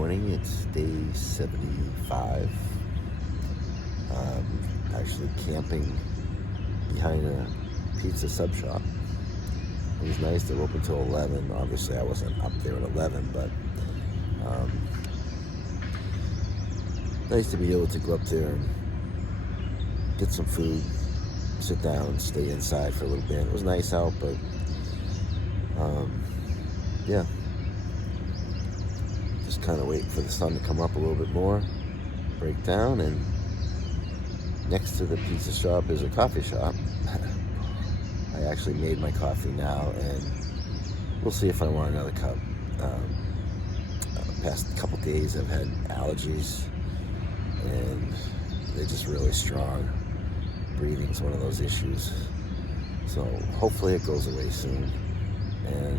morning. It's day 75. Actually camping behind a pizza sub shop. It was nice. They're open till 11. Obviously, I wasn't up there at 11, but nice to be able to go up there and get some food, sit down, stay inside for a little bit. It was nice out, but yeah, just kind of waiting for the sun to come up a little bit more, break down, and next to the pizza shop is a coffee shop. I actually made my coffee now, and we'll see if I want another cup. Past couple days I've had allergies, and they're just really strong. Breathing's one of those issues. So hopefully it goes away soon. And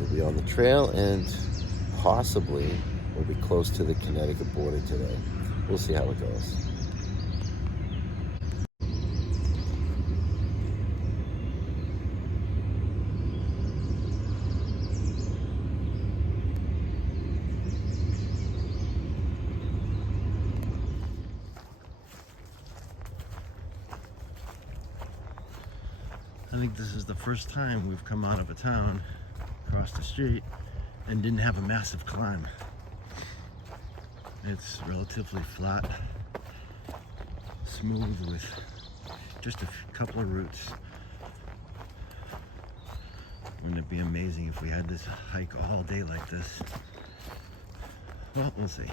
we'll be on the trail, and possibly we'll be close to the Connecticut border today. We'll see how it goes. I think this is the first time we've come out of a town, across the street, and didn't have a massive climb. It's relatively flat, smooth, with just a couple of routes. Wouldn't it be amazing if we had this hike all day like this? Well, we'll see.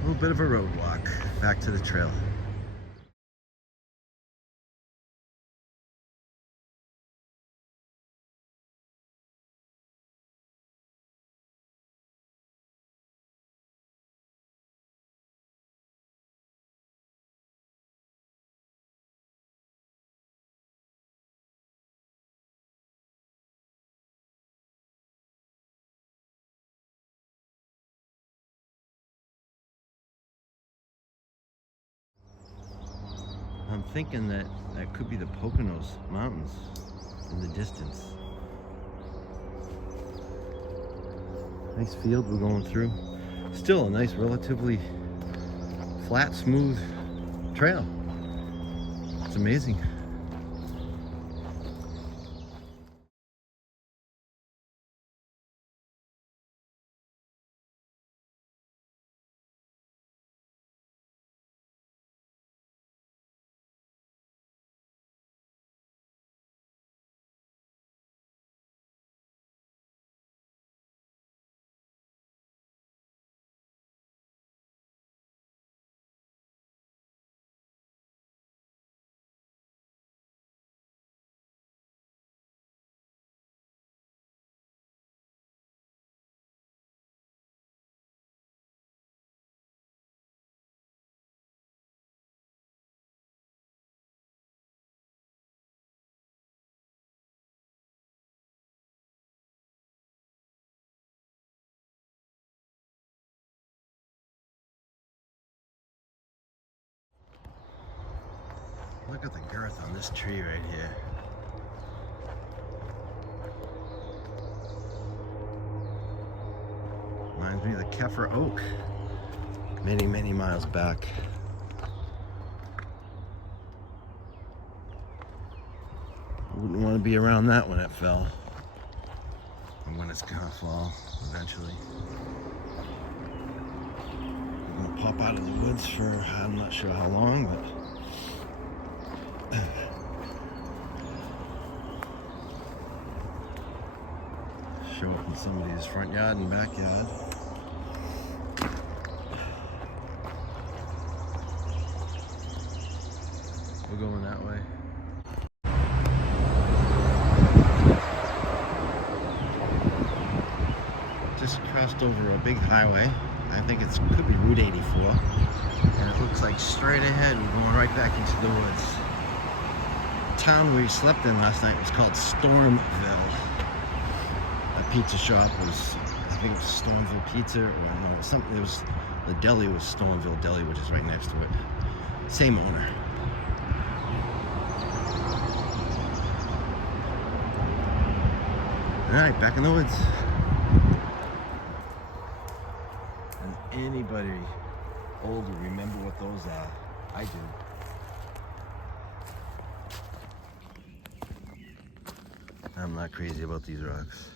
A little bit of a road walk back to the trail. I'm thinking that could be the Poconos Mountains in the distance. Nice field we're going through. Still a nice, relatively flat, smooth trail. It's amazing. Look at the girth on this tree right here. Reminds me of the Kefir oak. Many, many miles back. Wouldn't want to be around that when it fell. And when it's gonna fall, eventually. We're gonna pop out of the woods for, I'm not sure how long, but show up in somebody's front yard and backyard. We're going that way. crossed over a big highway. I think it could be Route 84. And it looks like straight ahead we're going right back into the woods. The town we slept in last night was called Stormville. The pizza shop was, I think it was Stormville Pizza, or no, something. It was, the deli was Stormville Deli, which is right next to it. Same owner. Alright, back in the woods. Does anybody older remember what those are? I do. I'm not crazy about these rocks.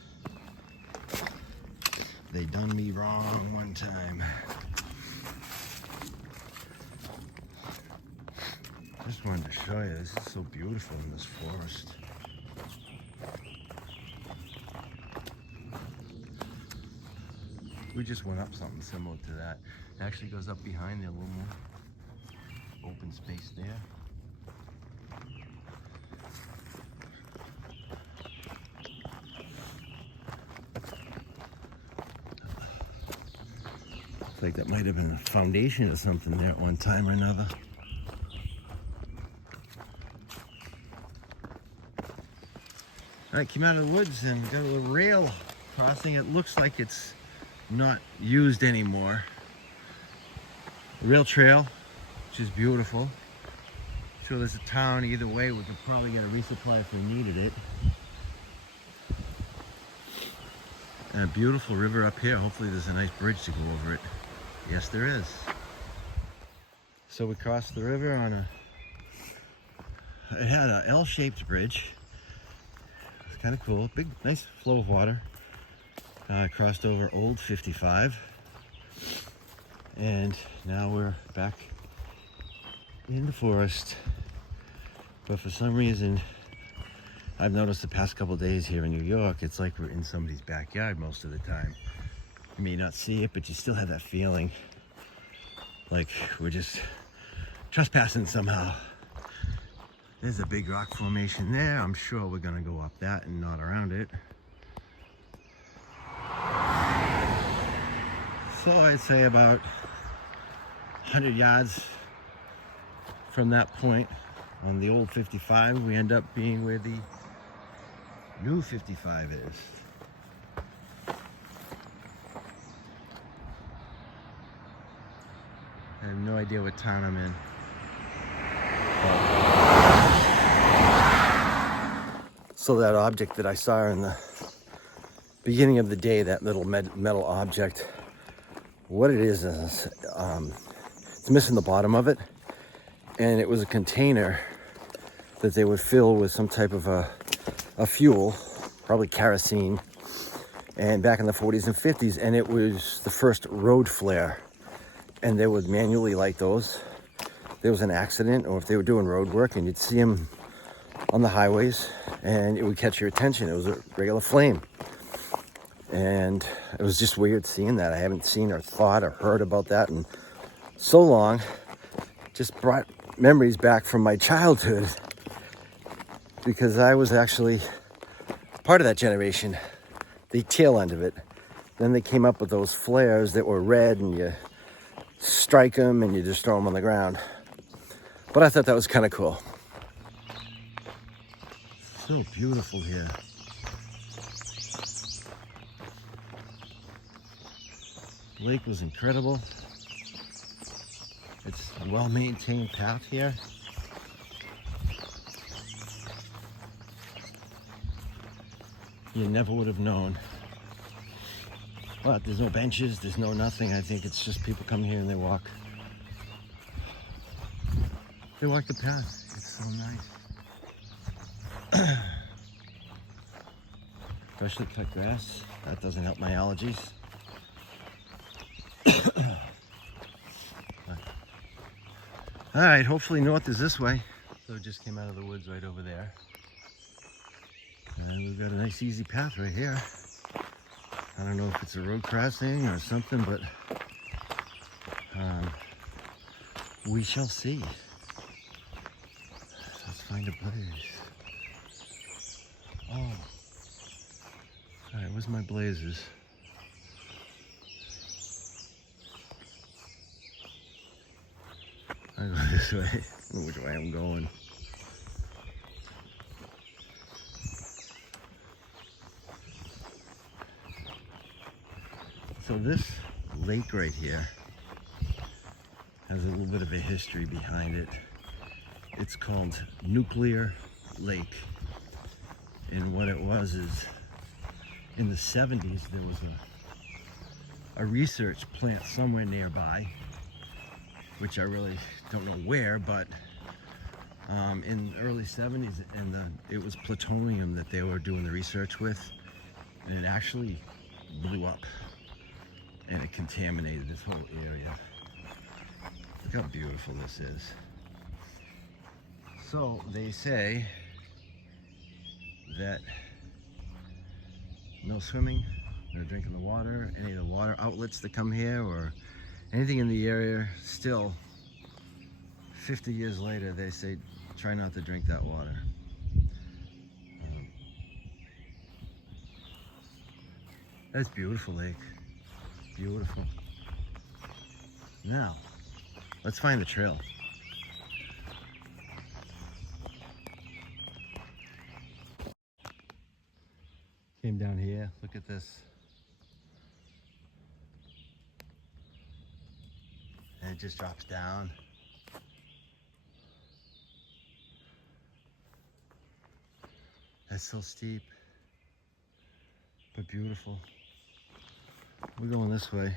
They done me wrong one time. Just wanted to show you, this is so beautiful in this forest. We just went up something similar to that. It actually goes up behind there, a little more open space there. Looks like that might have been a foundation or something there at one time or another. All right, came out of the woods and got a little rail crossing. It looks like it's not used anymore. Rail trail, which is beautiful. So there's a town either way. We could probably get a resupply if we needed it. And a beautiful river up here. Hopefully there's a nice bridge to go over it. Yes, there is. So we crossed the river on it had a L-shaped bridge. It's kind of cool. Big, nice flow of water. Crossed over Old 55. And now we're back in the forest. But for some reason, I've noticed the past couple days here in New York, it's like we're in somebody's backyard most of the time. You may not see it, but you still have that feeling like we're just trespassing somehow. There's a big rock formation there. I'm sure we're gonna go up that and not around it. So I'd say about 100 yards from that point on the old 55, we end up being where the new 55 is. I have no idea what town I'm in. So that object that I saw in the beginning of the day, that little metal object, what it is it's missing the bottom of it, and it was a container that they would fill with some type of a fuel, probably kerosene, and back in the 40s and 50s, and it was the first road flare, and they would manually light those. There was an accident, or if they were doing road work, and you'd see them on the highways, and it would catch your attention. It was a regular flame. And it was just weird seeing that. I haven't seen or thought or heard about that in so long. Just brought memories back from my childhood, because I was actually part of that generation, the tail end of it. Then they came up with those flares that were red, and you strike them and you just throw them on the ground. But I thought that was kind of cool. So beautiful here. Lake was incredible. It's a well-maintained path here. You never would have known. But there's no benches, there's no nothing. I think it's just people come here and they walk. They walk the path. It's so nice. Freshly cut grass. That doesn't help my allergies. All right, hopefully north is this way. So it just came out of the woods right over there. And we've got a nice easy path right here. I don't know if it's a road crossing or something, but we shall see. Let's find a place. Oh. All right, where's my blazers? this way. I don't know which way I'm going. So this lake right here has a little bit of a history behind it. It's called Nuclear Lake. And what it was is, in the 70s, there was a research plant somewhere nearby, which I really don't know where, but in the early 70s, and it was plutonium that they were doing the research with, and it actually blew up, and it contaminated this whole area. Look how beautiful this is. So they say that no swimming, no drinking the water, any of the water outlets that come here or anything in the area. Still, 50 years later, they say try not to drink that water. That's beautiful lake. Beautiful. Now, let's find the trail. Came down here, look at this. And it just drops down. That's so steep, but beautiful. We're going this way.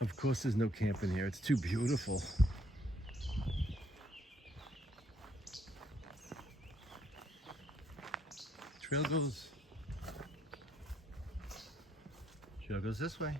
Of course there's no camping here, it's too beautiful. Trail goes this way.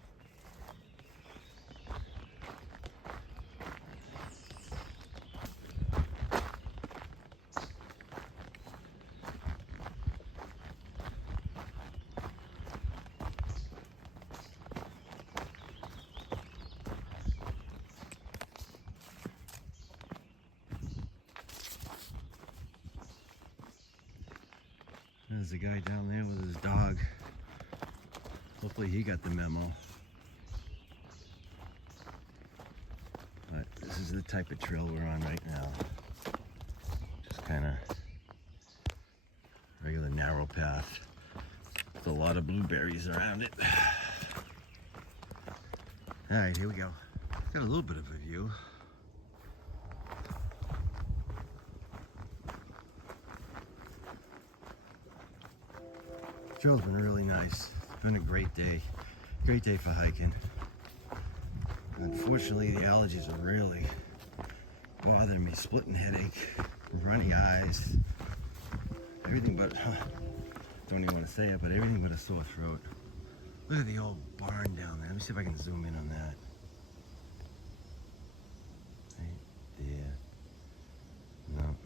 There's a guy down there with his dog. Hopefully he got the memo. But this is the type of trail we're on right now. Just kind of regular narrow path with a lot of blueberries around it. All right, here we go. Got a little bit of a view. Trail's been really nice. It's been a great day. Great day for hiking. Unfortunately, the allergies are really bothering me. Splitting headache, runny eyes, everything but, don't even want to say it, but everything but a sore throat. Look at the old barn down there. Let me see if I can zoom in on that. Right there. No.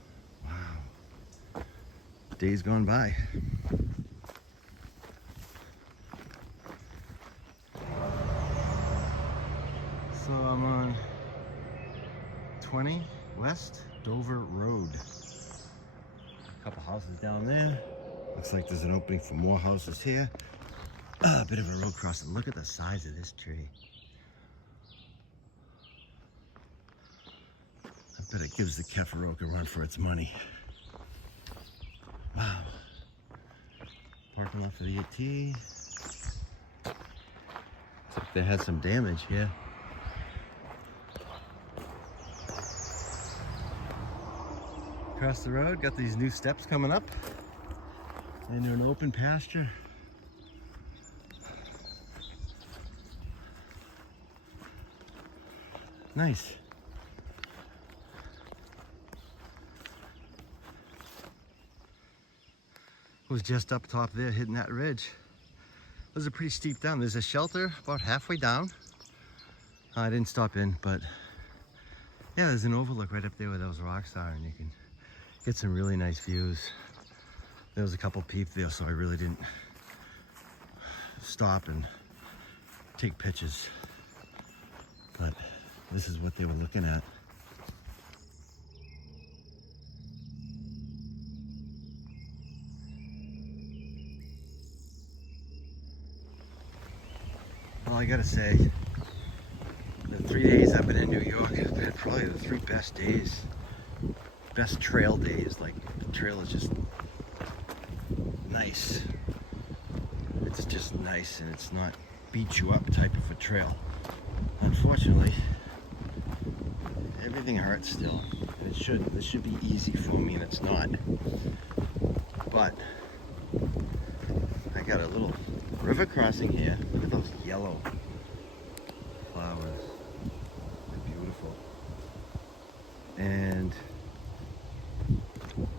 Wow. Days gone by. So I'm on 20 West Dover Road. A couple houses down there. Looks like there's an opening for more houses here. A bit of a road crossing. Look at the size of this tree. I bet it gives the Kefir Oak a run for its money. Wow. Parking lot for the AT. Looks like they had some damage here. Across the road, got these new steps coming up into an open pasture. Nice. Was just up top there hitting that ridge. It was a pretty steep down. There's a shelter about halfway down. I didn't stop in, but yeah, there's an overlook right up there where those rocks are, and you can get some really nice views. There was a couple peep there, so I really didn't stop and take pictures. But this is what they were looking at. Well, I gotta say, the 3 days I've been in New York have been probably the 3 best days. Best trail days. Like, the trail is just nice. It's just nice, and it's not beat you up type of a trail. Unfortunately, everything hurts still. This should be easy for me, and it's not. But I got a little river crossing here. Look at those yellow flowers. They're beautiful. And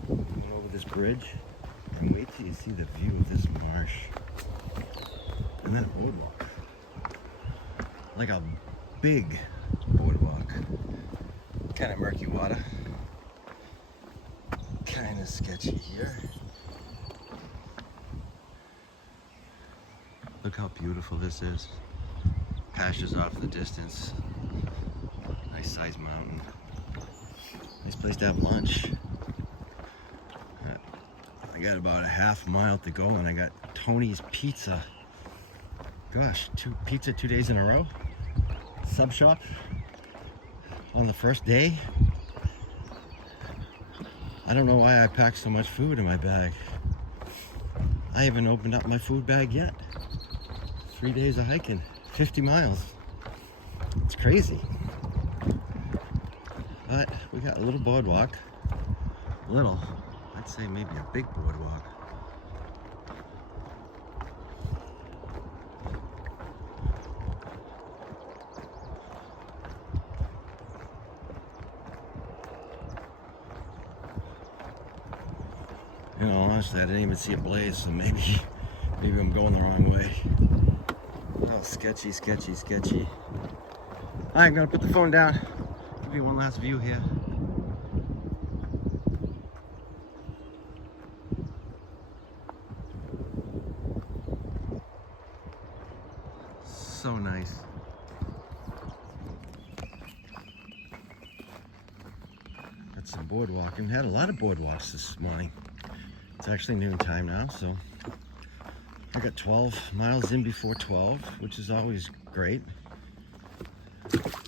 going over this bridge, and wait till you see the view of this marsh. And then a boardwalk. Like a big boardwalk. Kind of murky water. Kind of sketchy here. Look how beautiful this is. Pastures off in the distance. Nice sized mountain. Nice place to have lunch. I got about a half mile to go, and I got Tony's Pizza. Gosh, pizza 2 days in a row. Sub shop on the first day. I don't know why I packed so much food in my bag. I haven't opened up my food bag yet. 3 days of hiking, 50 miles. It's crazy. But we got a little boardwalk. Little, I'd say maybe a big boardwalk. You know, honestly, I didn't even see a blaze, so maybe I'm going the wrong way. Oh, sketchy, sketchy, sketchy. All right, I'm gonna put the phone down. Give you one last view here. So nice. Got some boardwalking. Had a lot of boardwalks this morning. It's actually noon time now, so I got 12 miles in before 12, which is always great.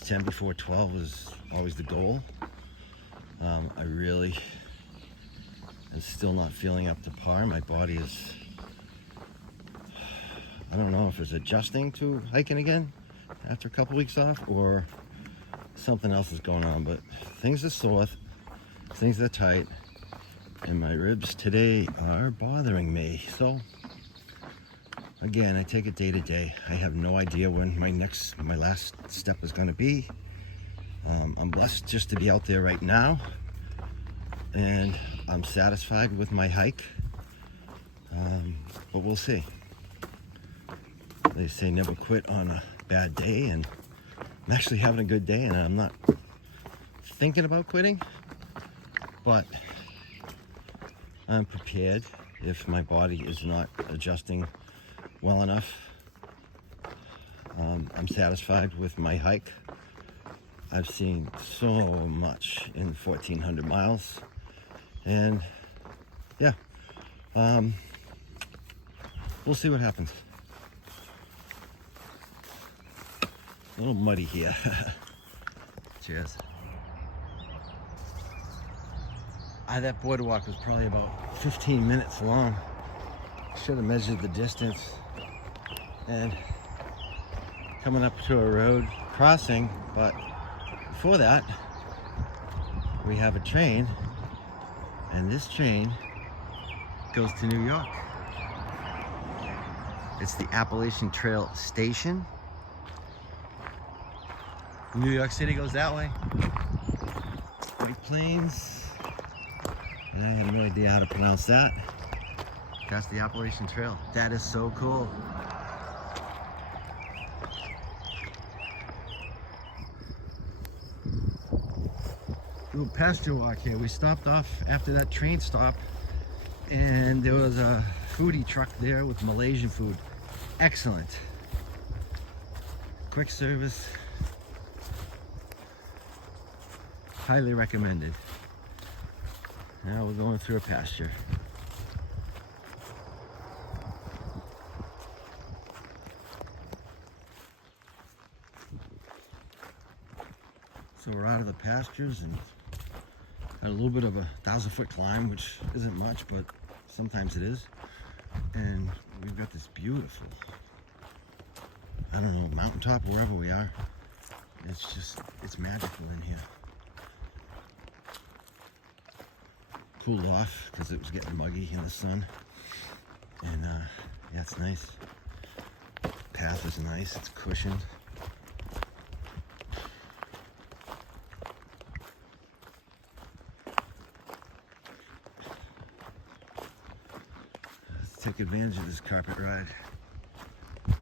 10 before 12 is always the goal. I really am still not feeling up to par. My body is, I don't know if it's adjusting to hiking again after a couple weeks off, or something else is going on, but things are sore, things are tight, and my ribs today are bothering me. So again, I take it day to day. I have no idea when my last step is going to be. I'm blessed just to be out there right now, and I'm satisfied with my hike, but we'll see. They say never quit on a bad day, and I'm actually having a good day, and I'm not thinking about quitting, but I'm prepared if my body is not adjusting well enough. I'm satisfied with my hike. I've seen so much in 1,400 miles, and yeah, we'll see what happens. A little muddy here. Cheers. That boardwalk was probably about 15 minutes long. Should have measured the distance. And coming up to a road crossing, but before that, we have a train, and this train goes to New York. It's the Appalachian Trail Station. New York City goes that way. White Plains. I have no idea how to pronounce that. That's the Appalachian Trail. That is so cool. Little pasture walk here. We stopped off after that train stop, and there was a foodie truck there with Malaysian food. Excellent. Quick service. Highly recommended. Now we're going through a pasture. So we're out of the pastures and had a little bit of a 1,000-foot climb, which isn't much, but sometimes it is. And we've got this beautiful, I don't know, mountaintop, wherever we are. It's magical in here. Cooled off because it was getting muggy in the sun. And yeah, it's nice. Path is nice, it's cushioned. Let's take advantage of this carpet ride.